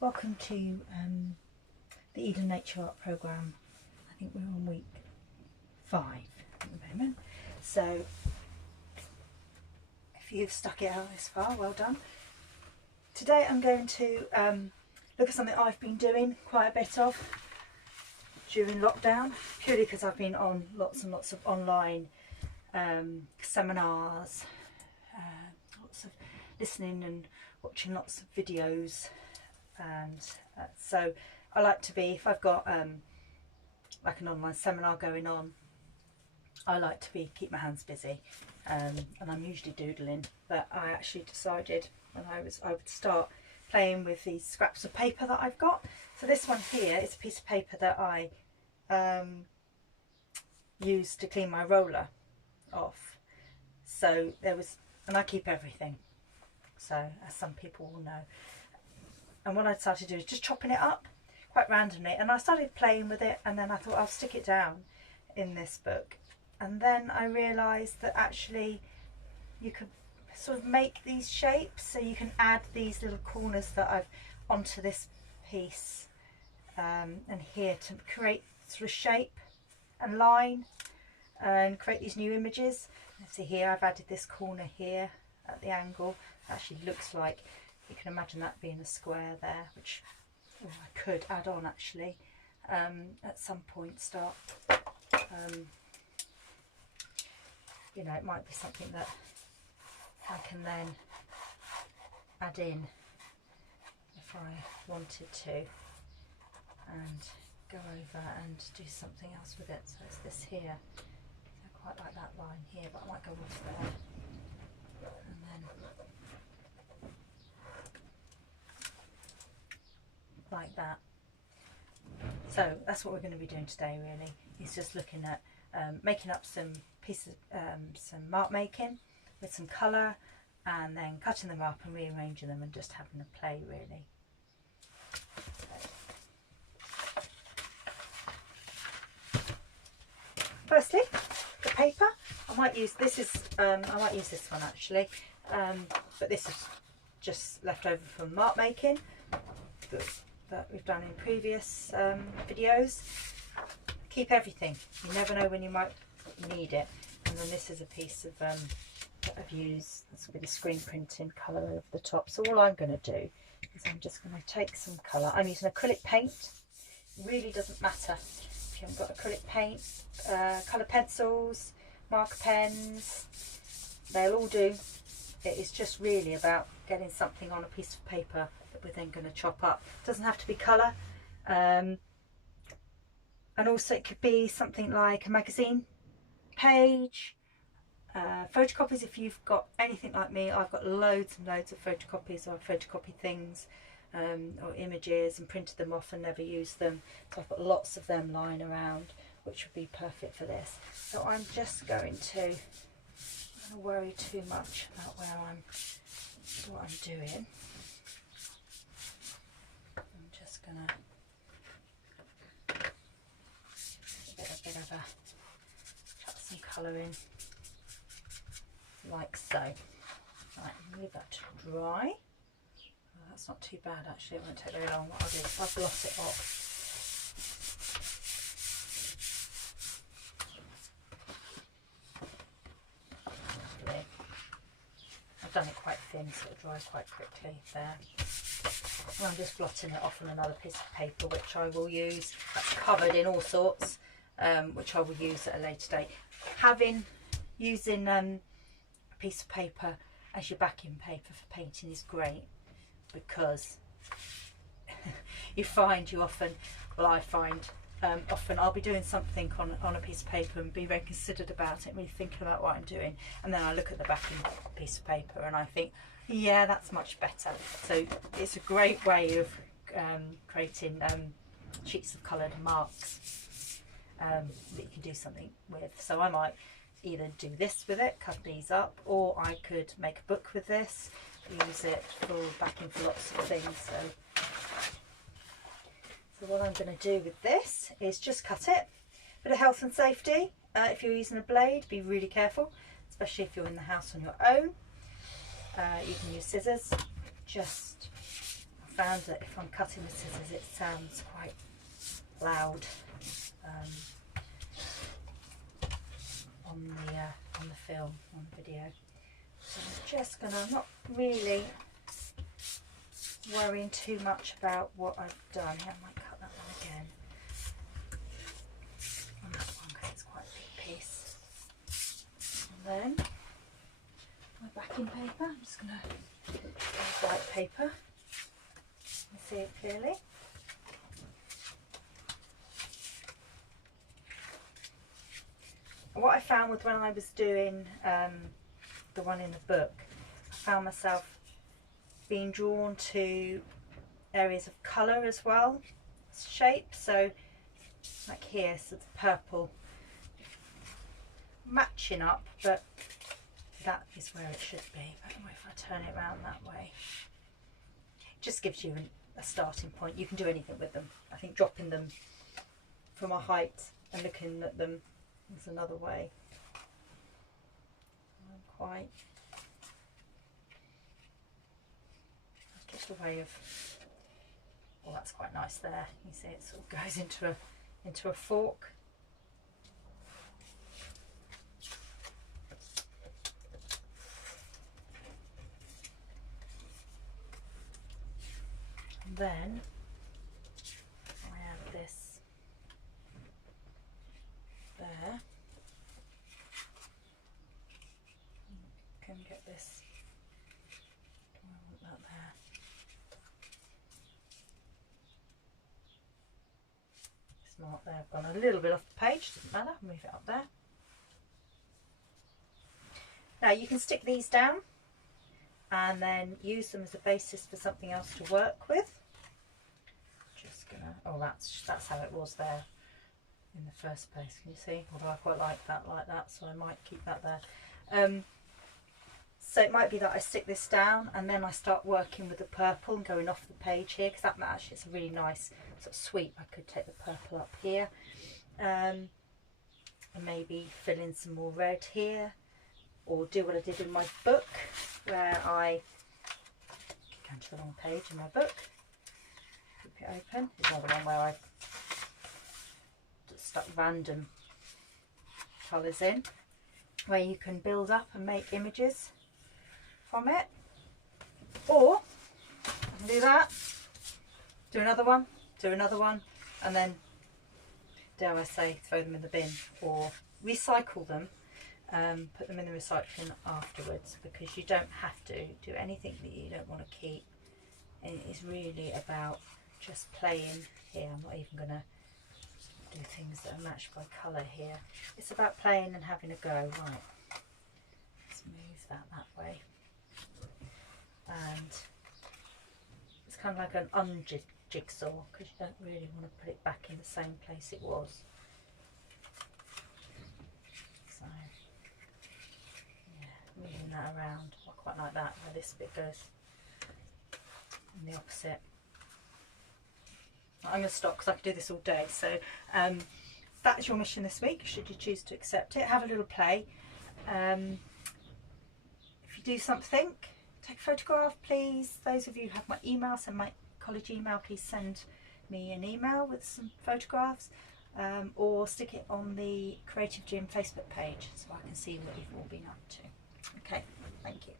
Welcome to the Eden Nature Art Programme. I think we're on week 5 at the moment. So if you've stuck it out this far, well done. Today I'm going to look at something I've been doing quite a bit of during lockdown, purely because I've been on lots and lots of online seminars, lots of listening and watching lots of videos, and so I like to be, if I've got like an online seminar going on, I like to keep my hands busy, and I'm usually doodling, but I actually decided when I would start playing with these scraps of paper that I've got. So this one here is a piece of paper that I used to clean my roller off. So there was, and I keep everything, so as some people will know. And what I started to do is just chopping it up quite randomly, and I started playing with it, and then I thought I'll stick it down in this book. And then I realised that actually you could sort of make these shapes, so you can add these little corners that I've onto this piece and here to create sort of shape and line and create these new images. And see here I've added this corner here at the angle. It actually looks like, you can imagine that being a square there, which I could add on actually at some point. Start you know, it might be something that I can then add in if I wanted to, and go over and do something else with it. So it's this here. I quite like that line here, but I might go off there, and then like that. So that's what we're going to be doing today really, is just looking at making up some pieces, some mark making with some colour, and then cutting them up and rearranging them and just having a play really. Firstly, the paper. I might use this one actually, but this is just left over from mark making that we've done in previous videos. Keep everything, you never know when you might need it. And then this is a piece of that I've used, that's a bit of screen printing colour over the top. So all I'm going to do is I'm just going to take some colour. I'm using acrylic paint. It really doesn't matter if you haven't got acrylic paint, colour pencils, marker pens, they'll all do. It is just really about getting something on a piece of paper that we're then going to chop up. It doesn't have to be colour, and also it could be something like a magazine page, photocopies. If you've got anything like me, I've got loads and loads of photocopies, or photocopy things or images and printed them off and never used them. So I've got lots of them lying around, which would be perfect for this. So I'm just going to, I'm not going to worry too much about what I'm doing. I'm just going to a bit of a chuck some colour in, like so. Right, leave that to dry. Oh, that's not too bad actually, it won't take very long. What I'll do is I'll blot it off. Lovely. I've done it quite thin so it dries quite quickly there. And I'm just blotting it off on another piece of paper, which I will use, that's covered in all sorts, which I will use at a later date. Using a piece of paper as your backing paper for painting is great, because I find often I'll be doing something on a piece of paper and be very considered about it and really thinking about what I'm doing, and then I look at the backing piece of paper and I think, yeah, that's much better. So it's a great way of creating sheets of coloured marks that you can do something with. So I might either do this with it, cut these up, or I could make a book with this, use it for backing for lots of things. So what I'm going to do with this is just cut it. Bit of health and safety. If you're using a blade, be really careful, especially if you're in the house on your own. You can use scissors. Just found that if I'm cutting with scissors it sounds quite loud on the film, on the video. So I'm just gonna, I'm not really worrying too much about what I've done here. I might cut that one again on that one because it's quite a big piece. And then my backing paper, I'm just gonna use white paper and see it clearly. What I found with when I was doing the one in the book, I found myself being drawn to areas of colour as well, shape. So like here, so the purple matching up, but that is where it should be. But if I turn it around that way, it just gives you a starting point. You can do anything with them. I think dropping them from a height and looking at them is another way. Just a way of, well, that's quite nice there. You see it sort of goes into a fork. And then I have this there. Can get this. Do I want that there? It's not there. I've gone a little bit off the page. Doesn't matter. Move it up there. Now you can stick these down and then use them as a basis for something else to work with. Just gonna. Oh, that's how it was there in the first place. Can you see? Although I quite like that, so I might keep that there. So it might be that I stick this down and then I start working with the purple and going off the page here, because that actually it's a really nice sort of sweep. I could take the purple up here and maybe fill in some more red here, or do what I did in my book where I go to the wrong page in my book. Keep it open. Here's another one where I just stuck random colours in, where you can build up and make images from it. Or I can do that, do another one, and then, dare I say, throw them in the bin or recycle them, put them in the recycling afterwards, because you don't have to do anything that you don't want to keep. And it is really about just playing here. I'm not even going to do things that are matched by colour here. It's about playing and having a go. Right, let's move that way. And it's kind of like an jigsaw, because you don't really want to put it back in the same place it was. So yeah, moving that around. I quite like that, where this bit goes in the opposite. I'm going to stop because I could do this all day. So that is your mission this week, should you choose to accept it. Have a little play. If you do something, take a photograph, please. Those of you who have my email, send my college email, please send me an email with some photographs, or stick it on the Creative Gym Facebook page so I can see what you've all been up to. Okay, thank you.